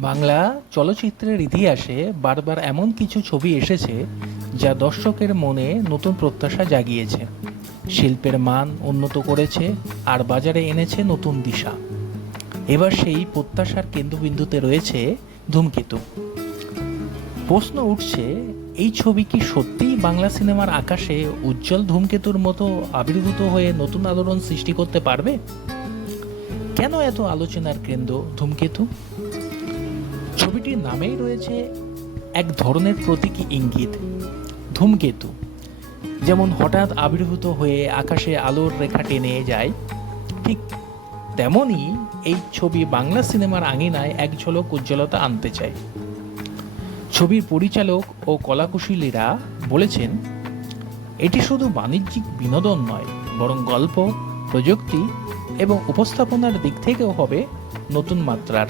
বাংলা চলচ্চিত্রের ইতিহাসে বারবার এমন কিছু ছবি এসেছে যা দর্শকের মনে নতুন প্রত্যাশা জাগিয়েছে। শিল্পের মান উন্নত করেছে আর বাজারে এনেছে নতুন দিশা। এবার সেই প্রত্যাশার কেন্দ্রবিন্দুতে রয়েছে ধূমকেতু। প্রশ্ন উঠছে, এই ছবি কি সত্যিই বাংলা সিনেমার আকাশে উজ্জ্বল ধূমকেতুর মতো আবির্ভূত হয়ে নতুন আলোড়ন সৃষ্টি করতে পারবে? কেন এত আলোচনার কেন্দ্র ধূমকেতু? ছবিটির নামেই রয়েছে এক ধরনের প্রতীকী ইঙ্গিত, ধূমকেতু। যেমন হঠাৎ আবির্ভূত হয়ে আকাশে আলোর রেখা টেনে যায়, ঠিক তেমনই এই ছবি বাংলা সিনেমার আঙিনায় এক ঝলক উজ্জ্বলতা আনতে চায়। ছবির পরিচালক ও কলাকুশলীরা বলেছেন, এটি শুধু বাণিজ্যিক বিনোদন নয়, বরং গল্প, প্রযুক্তি এবং উপস্থাপনার দিক থেকেও হবে নতুন মাত্রার।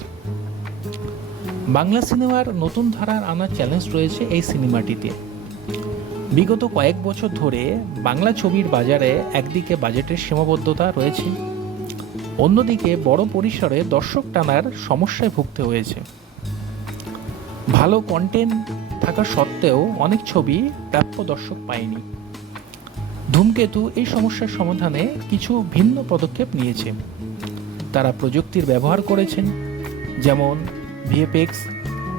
বাংলা সিনেমার নতুন ধারার আনার চ্যালেঞ্জ রয়েছে এই সিনেমাটিতে। বিগত কয়েক বছর ধরে বাংলা ছবির বাজারে একদিকে বাজেটের সীমাবদ্ধতা রয়েছে, অন্যদিকে বড় পরিসরে দর্শক টানার সমস্যায় ভুগতে হয়েছে। ভালো কন্টেন্ট থাকা সত্ত্বেও অনেক ছবি প্রাপ্য দর্শক পায়নি। ধূমকেতু এই সমস্যার সমাধানে কিছু ভিন্ন পদক্ষেপ নিয়েছে। তারা প্রযুক্তির ব্যবহার করেছেন, যেমন ভিএফএক্স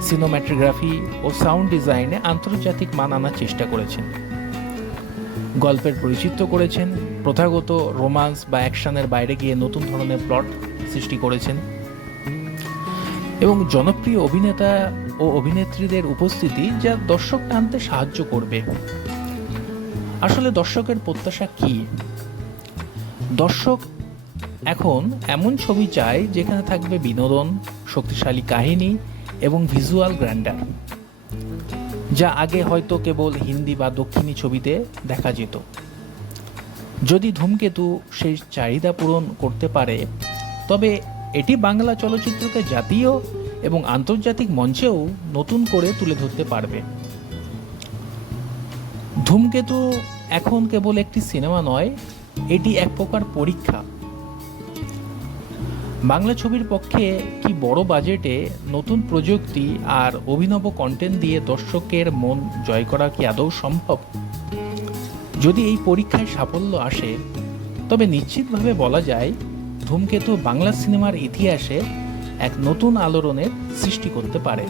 সিনোম্যাট্রিগ্রাফি ও সাউন্ড ডিজাইনে আন্তর্জাতিক মান আনার চেষ্টা করেছেন। গল্পের পরিচিত্র করেছেন, প্রথাগত রোমান্স বা অ্যাকশনের বাইরে গিয়ে নতুন ধরনের প্লট সৃষ্টি করেছেন এবং জনপ্রিয় অভিনেতা ও অভিনেত্রীদের উপস্থিতি যা দর্শক টানতে সাহায্য করবে। আসলে দর্শকের প্রত্যাশা কি? দর্শক এখন এমন ছবি চায় যেখানে থাকবে বিনোদন শক্তিশালী কাহিনী এবং ভিজুয়াল গ্র্যান্ডার, যা আগে হয়তো কেবল হিন্দি বা দক্ষিণী ছবিতে দেখা যেত। যদি ধূমকেতু সেই চাহিদা পূরণ করতে পারে, তবে এটি বাংলা চলচ্চিত্রকে জাতীয় এবং আন্তর্জাতিক মঞ্চেও নতুন করে তুলে ধরতে পারবে। ধূমকেতু এখন কেবল একটি সিনেমা নয়, এটি এক প্রকার পরীক্ষা। বাংলা ছবির পক্ষে কি বড় বাজেটে নতুন প্রযুক্তি আর অভিনব কন্টেন্ট দিয়ে দর্শকের মন জয় করা কি আদৌ সম্ভব? যদি এই পরীক্ষায় সাফল্য আসে, তবে নিশ্চিতভাবে বলা যায় ধূমকেতু বাংলা সিনেমার ইতিহাসে এক নতুন আলোড়নের সৃষ্টি করতে পারে।